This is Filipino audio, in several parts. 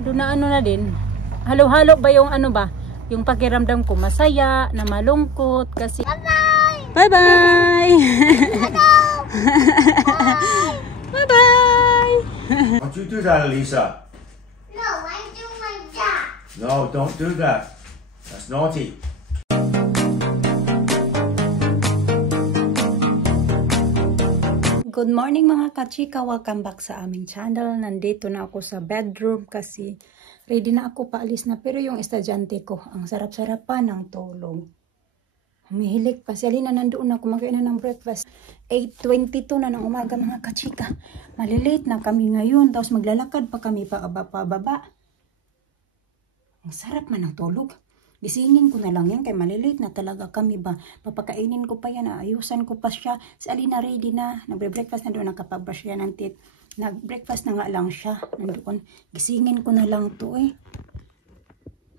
doon na ano na din. Halo-halo ba yung ano ba? Yung pakiramdam ko masaya, na malungkot kasi. Bye-bye! Bye-bye! Bye-bye! Don't you do that, Elisa. No, I do my job. No, don't do that. That's naughty. Good morning mga kachika, welcome back sa aming channel. Nandito na ako sa bedroom kasi ready na ako, paalis na. Pero yung estudyante ko, ang sarap-sarap pa ng tulog. Humihilik pa. Si Alina nandoon na, kumakain na ng breakfast. 8:22 na ng umaga mga kachika. Malilate na kami ngayon, tapos maglalakad pa kami pababa. Ang sarap man ng tulog. Gisingin ko na lang yan kay malilate na talaga kami ba. Papakainin ko pa yan, ayusan ko pa siya. Si Alina ready na, nagbre-breakfast na doon, nakapag-brush yan ng teeth. Nag-breakfast na nga lang siya. Nandoon, gisingin ko na lang to eh.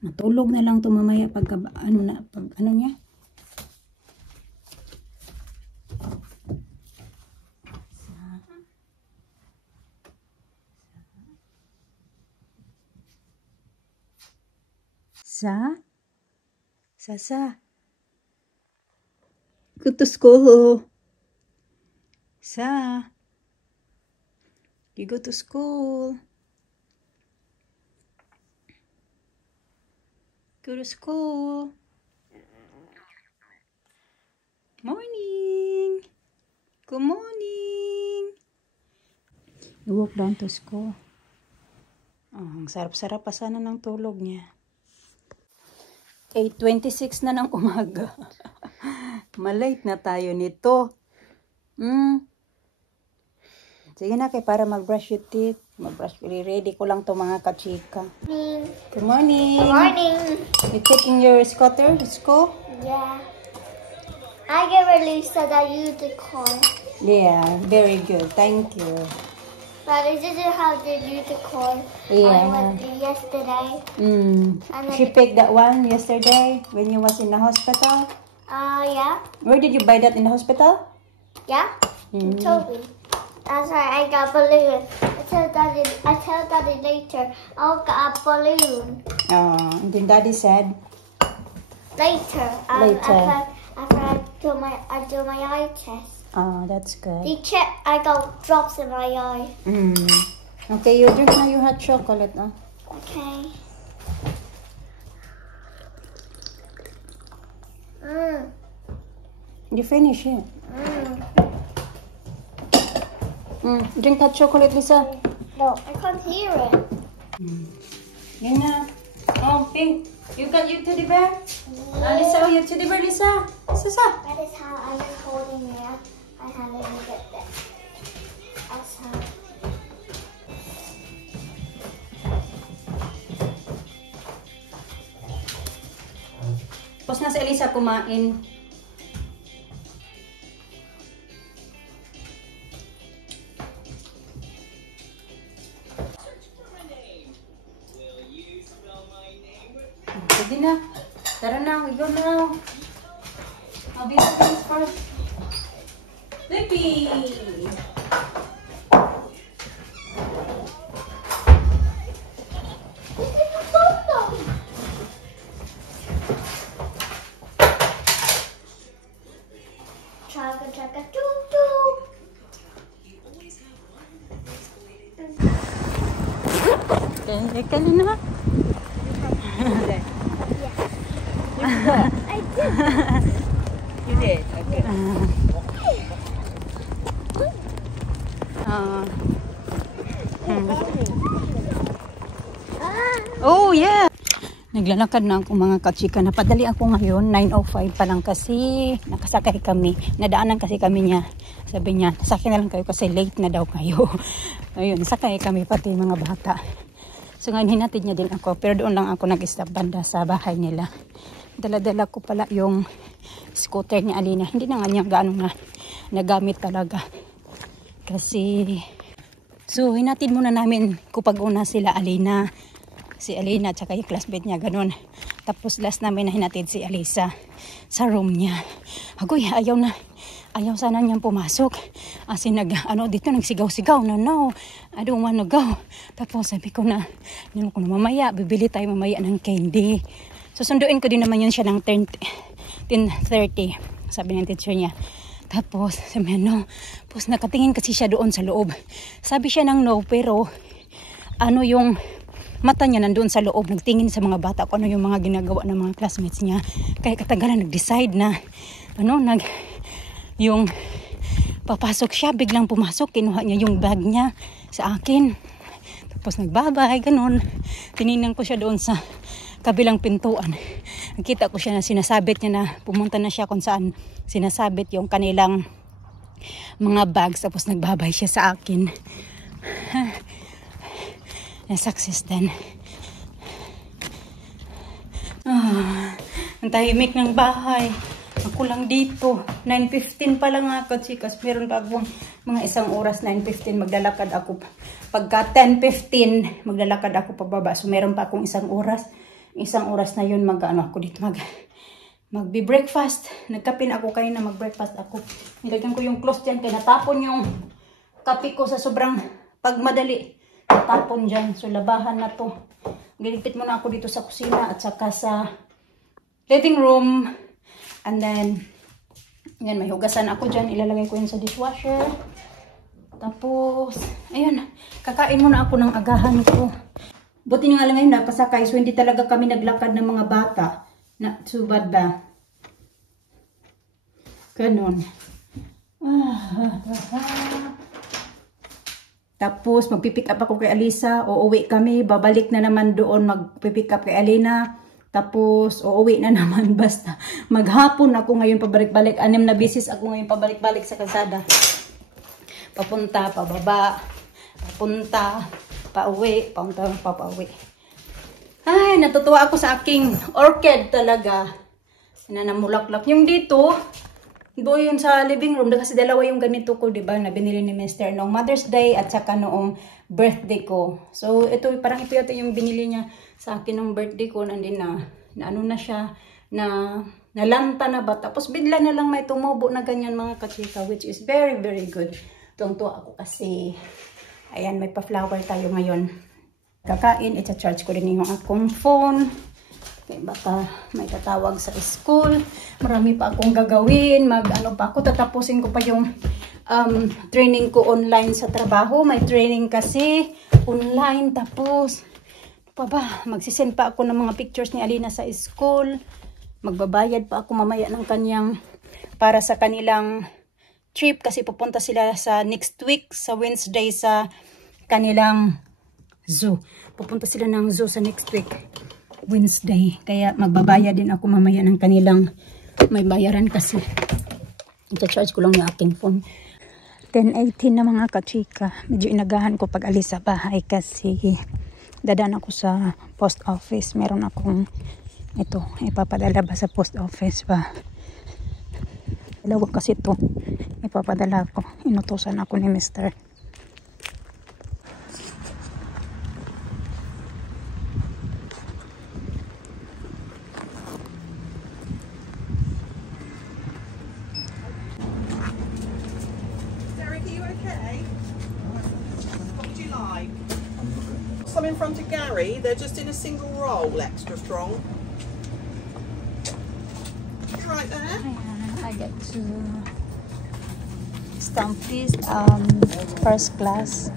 Natulog na lang to mamaya pag ano niya. Sasa. Go to school. You go to school. Go to school. Morning. Good morning. You walk down to school. Oh, ang sarap-sarap pa sana ng tulog niya. 8:26 na ng umaga. Malate na tayo nito. Sige na kay para mag-brush your teeth. Ready ko lang to mga kachika. Good morning. Good morning. You taking your scooter to school? Yeah. I get released at the unicorn. Yeah, very good. Thank you. But I didn't have the unicorn. Yeah. I went there yesterday. She picked that one yesterday when you was in the hospital. Yeah. Where did you buy that, in the hospital? Yeah. Toby. That's right. I got a balloon. I tell Daddy later. I'll get a balloon. And then Daddy said? Later. Later. After I do my eye test. Oh, that's good. They check. I got drops in my eye. Okay, you drink now your hot chocolate. Okay. You finish it. Drink hot chocolate, Lisa. No, I can't hear it. Yan na. Oh, Pink. You got your teddy bear? Lisa, your teddy bear, Lisa. Sasa. That is how I was holding it. I haven't even get that. That's how. Tapos na si Elisa kumain. Sige na. Tara na, we go now. I'll be the things first. Lippy! Chugga chugga doo doo. Kaya ka na. I did. You did? Okay. Oh, yeah! Naglalakad na ako mga kachika. Napadali ako ngayon. 9:05 pa lang kasi nakasakay kami. Nadaanan kasi kami niya. Sabi niya, sakay na lang kayo kasi late na daw kayo. Ayun, sakay kami pati mga bata. So ngayon hinatid niya din ako. Pero doon lang ako nag-stop banda sa bahay nila. Dala-dala ko pala yung scooter ni Alina. Hindi na nga niya gaano na nagamit talaga. Kasi, so hinatid muna namin kapag una sila Alina. Si Alina at saka yung classmate niya, ganun. Tapos last namin na hinatid si Alisa sa room niya. Agoy, ayaw ayaw sana niyang pumasok. As in, dito nagsigaw-sigaw na, no, I don't wanna go. Tapos sabi ko na, mamaya, bibili tayo mamaya ng candy. Susunduin ko din naman yun siya ng 10:30, sabi ng teacher niya. Tapos, sabi niya, no. Tapos nakatingin kasi siya doon sa loob. Sabi siya ng no, pero yung mata niya nandoon sa loob, nagtingin sa mga bata kung ano yung mga ginagawa ng mga classmates niya. Kaya katagalan nag-decide na, yung papasok siya, biglang pumasok, kinuha niya yung bag niya sa akin. Tapos nagbabay, ganun. Tinignan ko siya doon sa kabilang pintuan. Nakita ko siya na sinasabit niya na pumunta na siya kung saan sinasabit yung kanilang mga bags. Tapos nagbabay siya sa akin. Na-success din. Ang tahimik ng bahay. Ako lang dito. 9:15 pa lang ako, chikas. Meron pa akong mga 1 oras, 9:15 maglalakad ako. Pagka 10:15 maglalakad ako pababa. So meron pa akong 1 oras. 1 oras na yun ako dito magbe-breakfast. Nagkapin ako kanina, mag-breakfast ako. Nilagyan ko yung clothes dyan, kaya natapon yung kape ko sa sobrang pagmadali. Natapon dyan. So labahan na to. Giligpit muna ako dito sa kusina at saka sa living room. And then, yan, may hugasan ako dyan. Ilalagay ko yun sa dishwasher. Tapos, ayun, kakain muna ako ng agahan ko. Buti nga lang ngayon napasakay, so hindi talaga kami naglakad ng mga bata. Not too bad ba? Ganon. Tapos, magpipick up ako kay Alisa. Uuwi kami, babalik na naman doon, magpipick up kay Alina. Tapos, uuwi na naman basta. Maghapon ako ngayon pabalik-balik. 6 na bisis ako ngayon pabalik-balik sa kalsada. Papunta, pababa, papunta, pauwi, pauwi. Ay, natutuwa ako sa aking orchid talaga. Nanamulaklak. Yung dito, doon yun sa living room, kasi dalawa yung ganito ko, diba, na binili ni Mr. noong Mother's Day at saka noong birthday ko. So, ito, parang ito yata yung binili niya sa akin noong birthday ko, nandun na siya, nalanta na ba. Tapos, bigla na lang may tumubo na ganyan mga kachika, which is very, very good. Tuwang-tuwa ako kasi, ayan, may pa-flower tayo ngayon. Kakain, i-charge ko rin yung akong phone. Okay, baka may tatawag sa school. Marami pa akong gagawin. Tatapusin ko pa yung training ko online sa trabaho. May training kasi online. Tapos, magsisend pa ako ng mga pictures ni Alina sa school. Magbabayad pa ako mamaya ng kanyang para sa kanilang trip kasi pupunta sila sa next week sa Wednesday sa kanilang zoo. Pupunta sila ng zoo sa next week Wednesday. Kaya magbabayad din ako mamaya ng kanilang may bayaran kasi. Ita-charge ko lang yung aking phone. 10:18 na mga kachika. Medyo inagahan ko pag alis sa bahay kasi dadaan ako sa post office. Meron akong ito, ipapadala ba sa post office ba? Dalawang kasi ito ipapadala ko. Inutusan ako ni Mr. Derek, are you okay? What would you like? Some in front of Gary. They're just in a single roll, extra strong. Right there. I get to stamp this first class.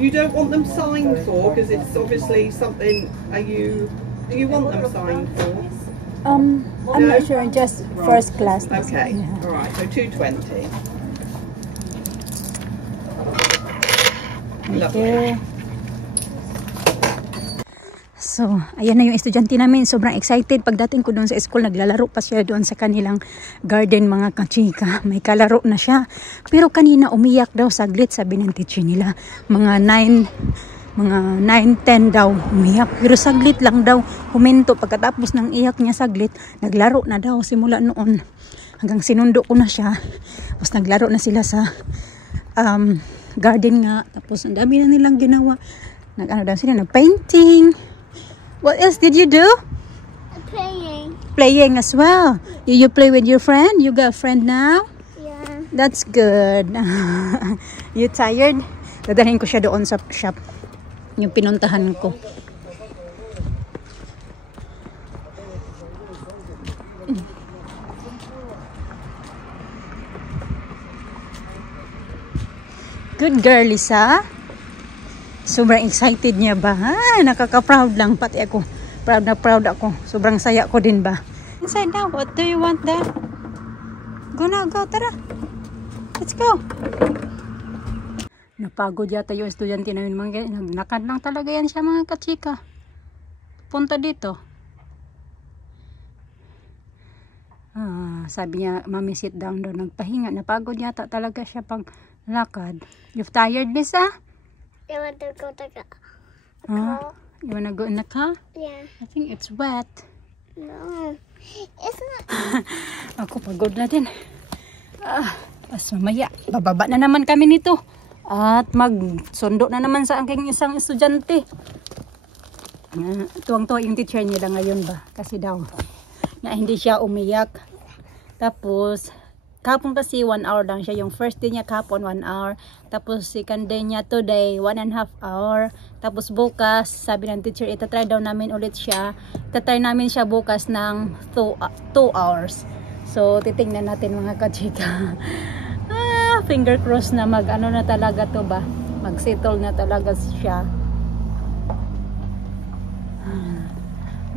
You don't want them signed for because it's obviously something. Do you want them signed for? I'm not sure, just first class. Okay, Yeah. all right. So 220. Okay. So, ayan na yung estudyante namin. Sobrang excited. Pagdating ko doon sa school, naglalaro pa siya doon sa kanilang garden, mga kachika. May kalaro na siya. Pero kanina umiyak daw saglit, sabi ng teacher nila. Mga 9-10 daw umiyak. Pero saglit lang daw huminto. Pagkatapos ng iyak niya saglit, naglaro na daw simula noon. Hanggang sinundo ko na siya. Tapos naglaro na sila sa garden nga. Tapos ang dami na nilang ginawa. Nag-painting. What else did you do? Playing. playing as well. You play with your friend? You got a friend now? Yeah. That's good. You tired? Dadalhin ko siya doon sa shop. Yung pinuntahan ko. Good girl, Lisa. Sobrang excited niya ba? Nakaka-proud lang. Pati ako. Proud na proud ako. Sobrang saya ko din ba? Inside now. What do you want there? Go na, go. Tara. Let's go. Napagod yata yung estudyante na yun. Naglakad lang talaga yan siya mga kachika. Punta dito. Sabi niya, Mami sit down doon. Nagpahinga. Napagod yata talaga siya pag lakad. You've tired, Lisa? You want to go to the Huh? You wanna go in the car? Yeah. I think it's wet. No. It's not. Ako pagod na din. As mamaya, bababa na naman kami nito. At magsundo na naman sa aking isang estudyante. Tuwang-tuwa yung teacher nila ngayon ba? Kasi daw, na hindi siya umiyak. Tapos, kapon kasi 1 hour lang siya. Yung first day niya kapon 1 hour. Tapos second day niya today 1.5 hour. Tapos bukas, sabi ng teacher, itatry daw namin ulit siya. Itatry namin siya bukas ng 2 hours. So, titingnan natin mga kachika. Finger cross na mag-ano na talaga to ba? Mag-settle na talaga siya.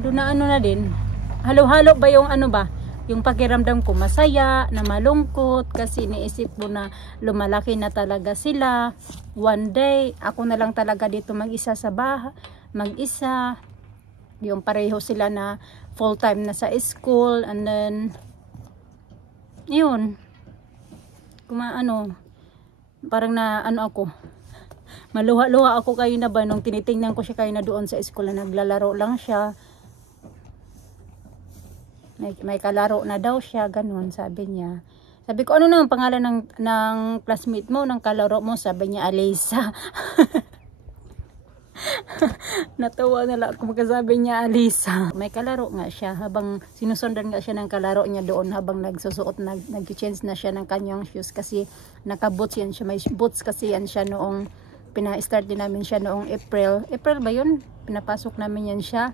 Doon na ano na din. Halo-halo ba yung ano ba? Yung pakiramdam ko masaya, na malungkot kasi iniisip mo na lumalaki na talaga sila. One day, ako na lang talaga dito mag-isa sa bahay, mag-isa. Yung pareho sila na full-time na sa school, and then yun. Parang na ano ako. Maluha-luha ako kayo na ba nung tinitingnan ko siya kayo na doon sa school na naglalaro lang siya. May kalaro na daw siya, ganun, sabi niya. Sabi ko, ano na ang pangalan ng classmate mo, ng kalaro mo? Sabi niya, Alisa. Natawa na lang ako magkasabi niya, Alisa. May kalaro nga siya, habang sinusundan nga siya ng kalaro niya doon, habang nagsusuot, nag-change na siya ng kanyang shoes, kasi naka-boots yan siya, may boots kasi yan siya noong, pina-start din namin siya noong April. April ba yun? Pinapasok namin yan siya.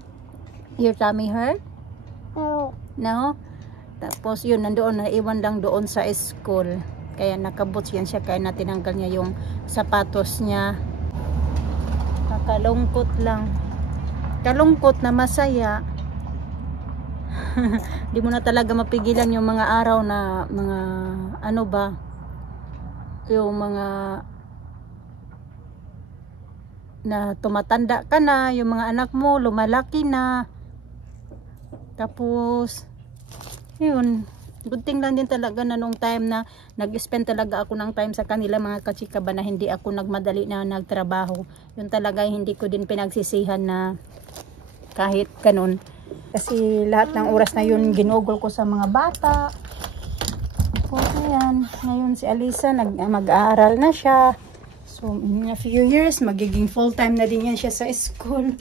Your tummy hurt? No? Tapos yun, nandoon, naiwan lang doon sa school. Kaya nakaboots yan siya, kaya natinanggal niya yung sapatos niya. Nakalungkot lang. Kalungkot na masaya. Di mo na talaga mapigilan yung mga araw na mga ano ba? Yung mga na tumatanda ka na, yung mga anak mo lumalaki na. Tapos, yun, good thing lang din talaga na nung time na nag-spend talaga ako ng time sa kanila mga kachika ba, na hindi ako nagmadali na nagtrabaho. Yun talaga hindi ko din pinagsisihan na kahit ganun. Kasi lahat ng oras na yun ginugol ko sa mga bata. So, ayan, ngayon si Alisa mag-aaral na siya. So, in a few years, magiging full-time na din yan siya sa school.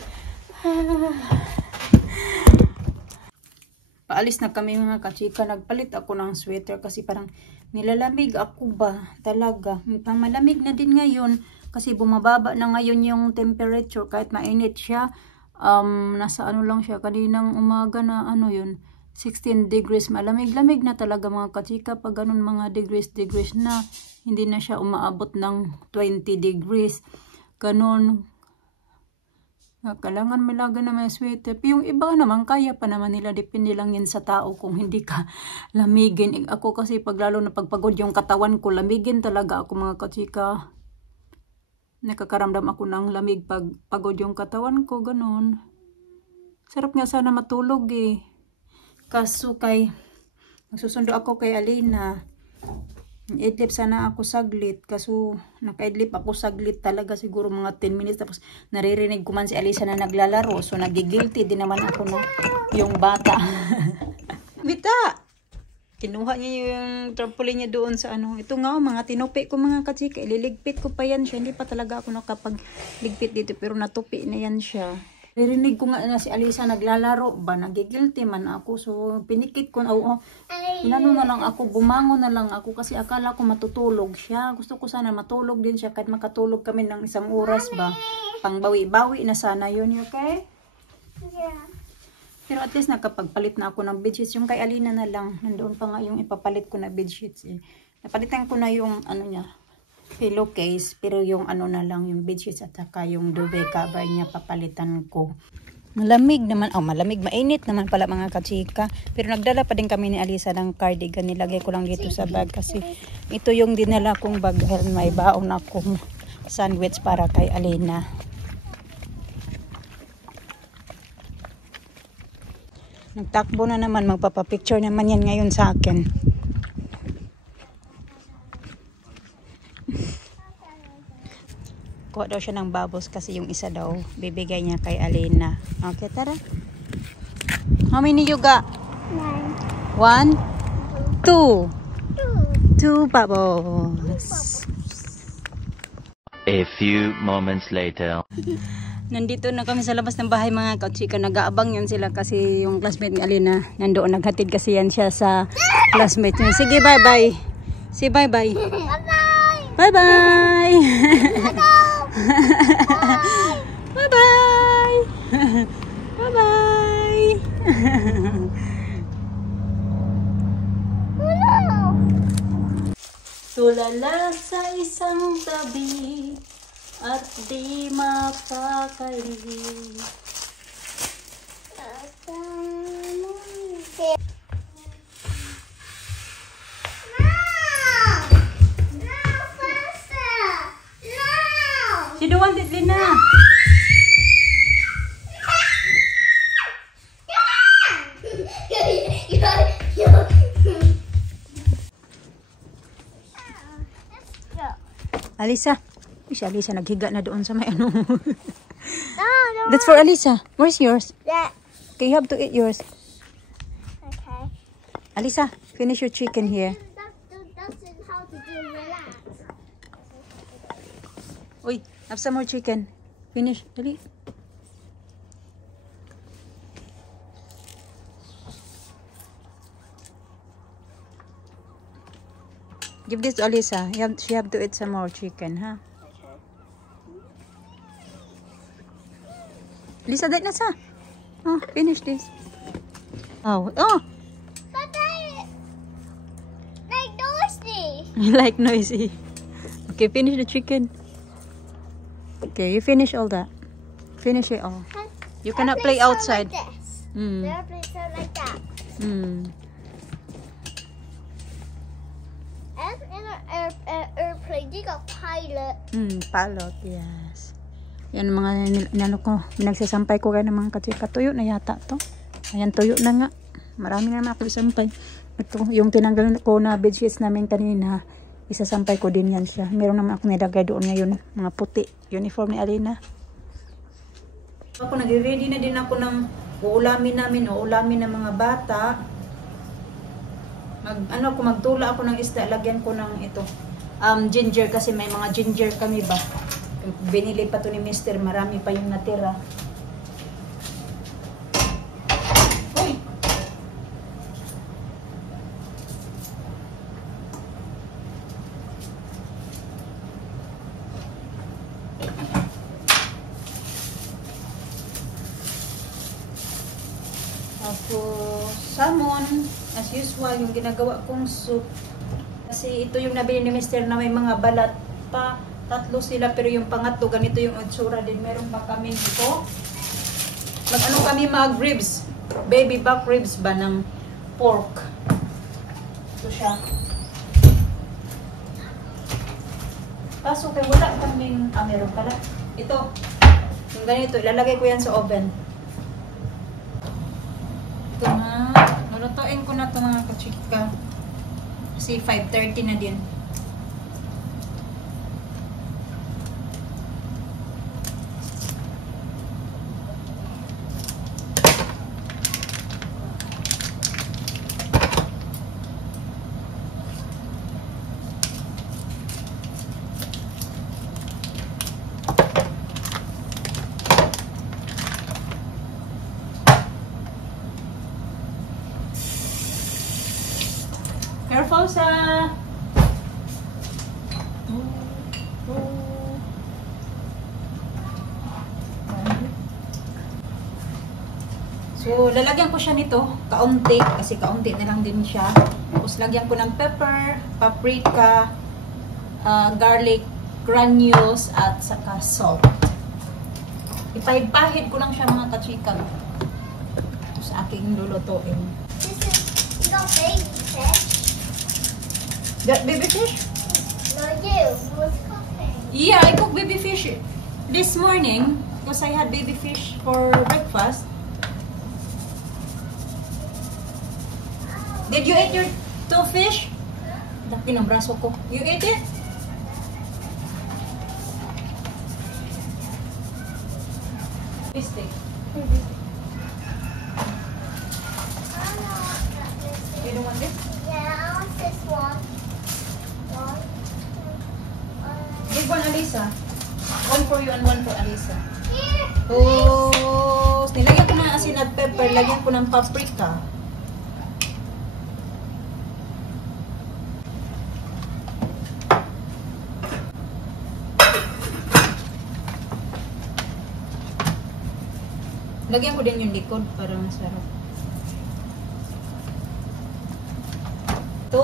Paalis na kami mga kachika. Nagpalit ako ng sweater kasi parang nilalamig ako ba talaga. Malamig na din ngayon kasi bumababa na ngayon yung temperature kahit mainit siya. Nasa ano lang siya kaninang umaga na ano yun, 16 degrees. Malamig-lamig na talaga mga kachika pag ganun mga degrees na. Hindi na siya umaabot ng 20 degrees. Ganun. Kailangan malaga na may sweater. Yung iba naman, kaya pa naman nila. Depende lang yan sa tao kung hindi ka lamigin. Ako kasi pag lalo na pagpagod yung katawan ko, lamigin talaga ako mga kachika. Nakakaramdam ako ng lamig pag pagod yung katawan ko, ganun. Sarap nga sana matulog eh. Kaso magsusundo ako kay Alina. Idlip sana ako saglit, kaso nakaidlip ako saglit talaga, siguro mga 10 minutes, tapos naririnig ko man si Alisa na naglalaro, so nagigilty din naman ako na yung bata. Bita! Kinuha niya yung trampoline niya doon sa ano. Ito nga, mga tinupi ko mga kachika, ililigpit ko pa yan siya, hindi pa talaga ako nakapagligpit dito, pero natupi na yan siya. Narinig ko nga na si Alisa naglalaro ba, nagigilty man ako. So, pinikit ko, inano na lang ako, bumangon na lang ako kasi akala ko matutulog siya. Gusto ko sana matulog din siya kahit makatulog kami ng 1 oras ba. Pang bawi-bawi na sana yun, okay? Yeah. Pero at least nakapagpalit na ako ng bedsheets. Yung kay Alina na lang, nandoon pa nga yung ipapalit ko na bedsheets eh. Napalitan ko na yung ano niya, pillowcase, pero yung ano na lang, yung bedsheets at saka yung duvet cover niya papalitan ko. Malamig naman, malamig, mainit naman pala mga kachika. Pero nagdala pa din kami ni Alisa ng cardigan, nilagay ko lang dito sa bag kasi ito yung dinala kong bag. May baon akong sandwich para kay Alina. Nagtakbo na naman, magpapapicture naman yan ngayon sa akin. Kuha daw siya ng bubbles kasi yung isa daw bibigay niya kay Alina. Okay, tara. How many you got? 1, 2. 2 bubbles. A few moments later. Nandito na kami sa labas ng bahay mga kachika. Nag-aabang yan sila kasi yung classmate ni Alina nandoon. Naghatid kasi yan siya sa classmate niya. Sige, bye-bye. Say bye-bye. Bye-bye. Bye-bye. Bye-bye. Bye-bye. Tulala sa isang tabi at di mapakali. She don't want it, Lina. Alisa. Si Alisa naghiga na doon sa may ano. That's for Alisa. Where's yours? Yeah. Okay, you have to eat yours. Okay. Alisa, finish your chicken here. That's how to do relax. Uy, have some more chicken. Finish. Dali. Give this to Alisa. She have to eat some more chicken, huh? Alisa, dahil na sa. Oh, finish this. Oh, oh. But I like noisy. You like noisy. Okay, finish the chicken. Okay, you finish all that. Finish it all. You cannot play outside. Like this. Mm. Airplane sound like that. Mm. And in an airplane, you got pilot. Pilot, yes. Yan mga inano ko, nagsasampay ko kaya ng mga kachika. Tuyo na yata to. Ayan, tuyo na nga. Marami na naman ako isampay. Ito, yung tinanggal ko na bedsheets namin kanina, isasampay ko din yan siya. Meron naman ako nilagay doon ngayon, mga puti. Uniform ni Alina. Ako nag-ready na din ako ng uulamin namin, uulamin ng mga bata. Magtula ako ng isda, lagyan ko ng ito. Ginger kasi may mga ginger kami ba. Binili pa to ni Mister, marami pa yung natira. Uy! Tapos, salmon, as usual, yung ginagawa kong soup. Kasi ito yung nabili ni Mister na may mga balat pa. 3 sila, pero yung pangatlo, ganito yung itsura din. Meron pa kami dito. Kami mag-ribs. Baby back ribs ba ng pork. Ito siya. Kaso kaya wala kaming, meron pala. Ito. Yung ganito, ilalagay ko yan sa oven. Ito na. Lulutuin ko na ito mga kachika. Kasi 5:30 na din. Rosa! So, lalagyan ko siya nito, kaunti, kasi kaunti na lang din siya. Tapos, lagyan ko ng pepper, paprika, garlic granules, at saka salt. Ipahid-pahid ko lang siya mga kachika. Sa aking lulutuin. You got baby fish? That baby fish? No, you was cooking. Yeah, I cooked baby fish this morning because I had baby fish for breakfast. Did you eat your 2 fish? Laki ng braso ko. You ate it? Steak. You don't want this? Yeah, I want this one. Give one, Alisa. One for you and one for Alisa. Here. Tapos, nilagyan ko ng asin at pepper. Lagyan ko ng paprika. Lagyan ko din yung likod para masarap. Ito.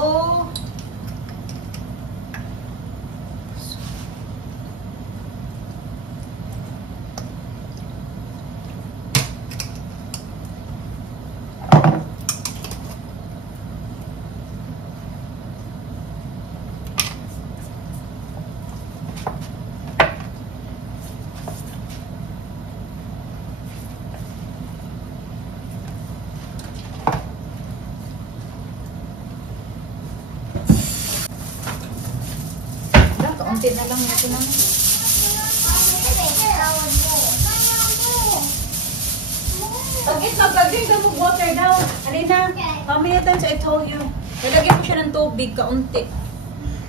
Kaunti na lang ito naman. Pag-it, mag-drink ka mag water daw. Alina, how many times I told you? Lalagyan ko siya ng tubig, kaunti.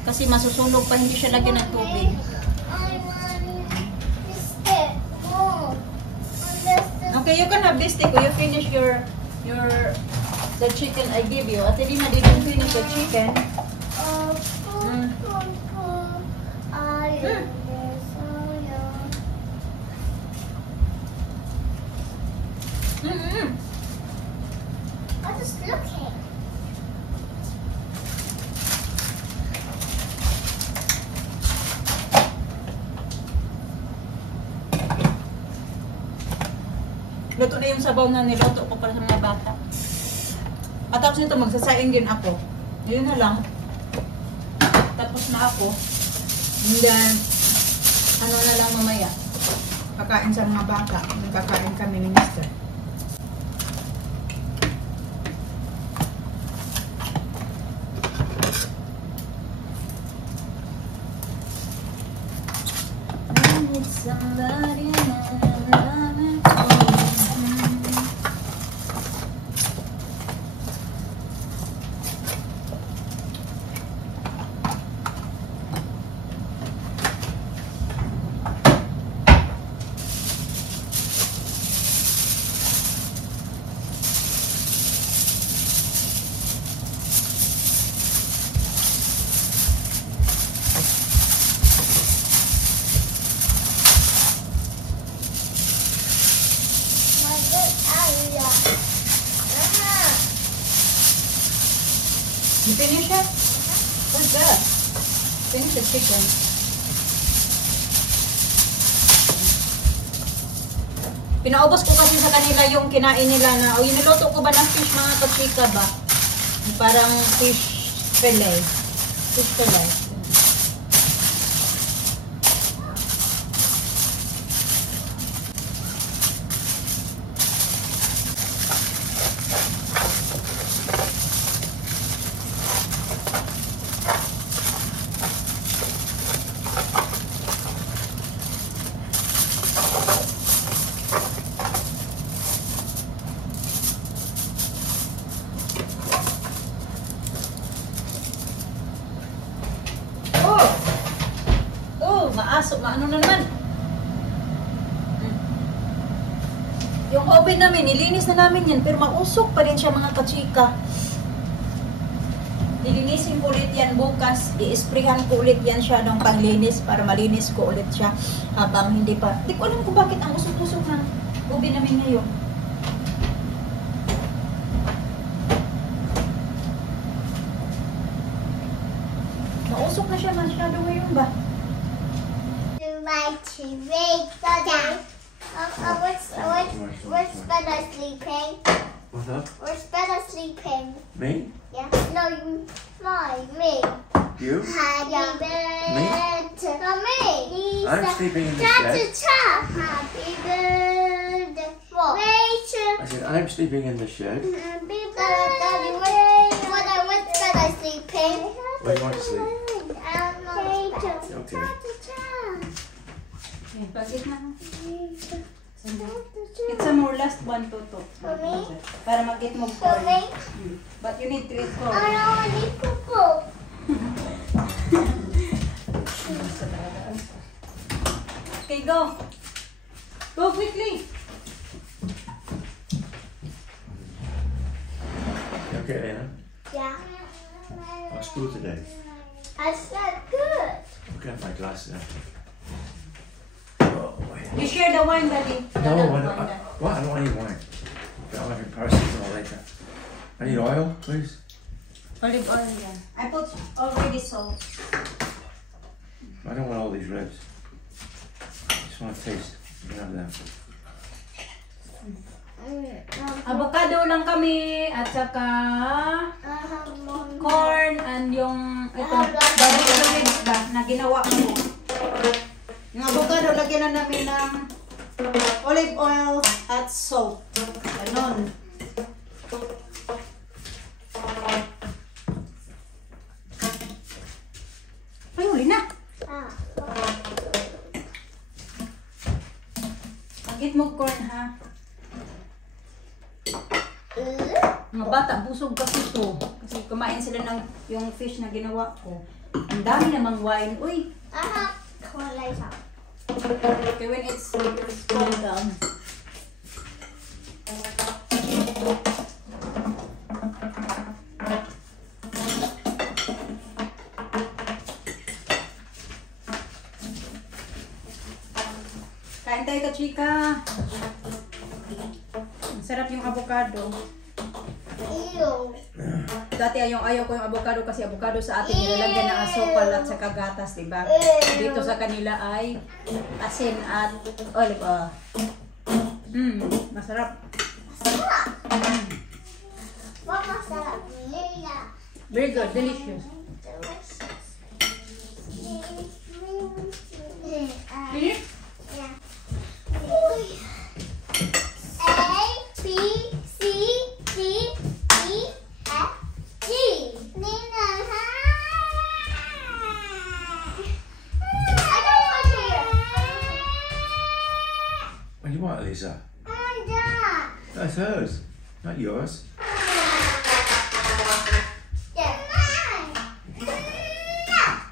Kasi masusunog pa, hindi siya lagyan ng tubig. Okay, you can have this steak. You finish the chicken I give you. At Alina didn't finish the chicken. I'm just looking. Luto na yung sabaw na niluto ko para sa mga bata. At tapos nito, magsasaing din ako. Yun na lang. Tapos na ako. And then, ano na lang mamaya. Kakain sa mga bata. Nagkakain kami ni Mr. I need somebody You finish it? What's that? Finish the chicken. Pinaubos ko kasi sa kanila yung kinain nila na, o niluto ko ba ng fish mga kachika ba? Parang fish fillet. Fish fillet. Maaso, maano na naman. Yung oven namin, nilinis na namin yan, pero mausok pa rin siya mga kachika. Lilinisin ko ulit yan bukas. I-sprayhan ko ulit yan siya ng panglinis para malinis ko ulit siya habang hindi pa. Hindi ko alam kung bakit ang usok-usok ng ubi namin ngayon. Nausok na siya masyado ngayon ba? Where's Bella sleeping? What's up? Where's Bella sleeping? Me? Yeah. No, you fly. Me. You? Happy birthday to me. I'm sleeping in the That's a shed. top. Happy birthday. Rachel. I said, I'm sleeping in the shed. Happy birthday. Where's Bella sleeping? Where do you want to sleep? Rachel. Okay. Okay, bakit na? It's a more last one, Toto. For me? Para mag-get mo For corn. me? But you need to eat I corn. don't need poo. Okay, go. Go quickly. You okay, Lena? Yeah. How's school today? I said good. Look at my glasses. Oh, wait. You share the wine, buddy. No, what? I don't want any wine. I'll have your paracetamol later. I need oil, please. Olive oil yan. I put already salt. I don't want all these ribs. I just want to taste. You can have them. Avocado lang kami at saka corn and yung ito barbecue ba na ginawa ko. Yung avocado lagyan na namin ng olive oil at salt. Ganon. Ay, huli na. Pag-eat mo corn ha. Mga bata, busog kasi ito. Kasi kumain sila ng yung fish na ginawa ko. Ang dami namang wine. Uy! Okay, when it's cooled down. Kain tayo ka, chika. Ang sarap yung avocado. Dati ayaw ko yung avocado kasi avocado sa atin nilalagyan ng asukal at saka gatas, diba? Dito sa kanila ay asin at olive oil. Masarap. Very good, delicious. Finish? What do you want, Lisa? That's hers, not yours.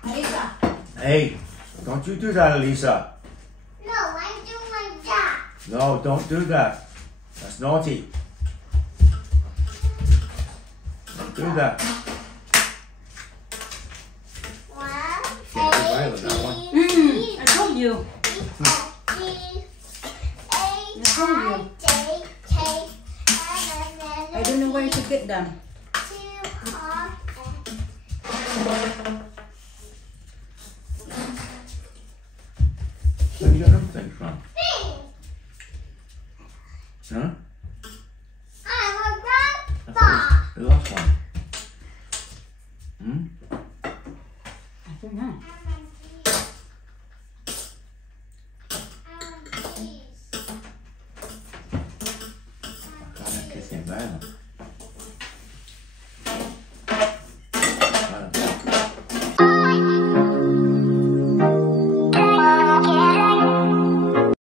Alisa. Hey, don't you do that, Lisa. No, I do my job. No, don't do that. That's naughty. Don't do that. Violent, that one. I told you. I don't know where to get them. Where did you get them things from? Huh? I'm a grandpa. The last one. Hmm? I don't know. God, that kid's getting violent.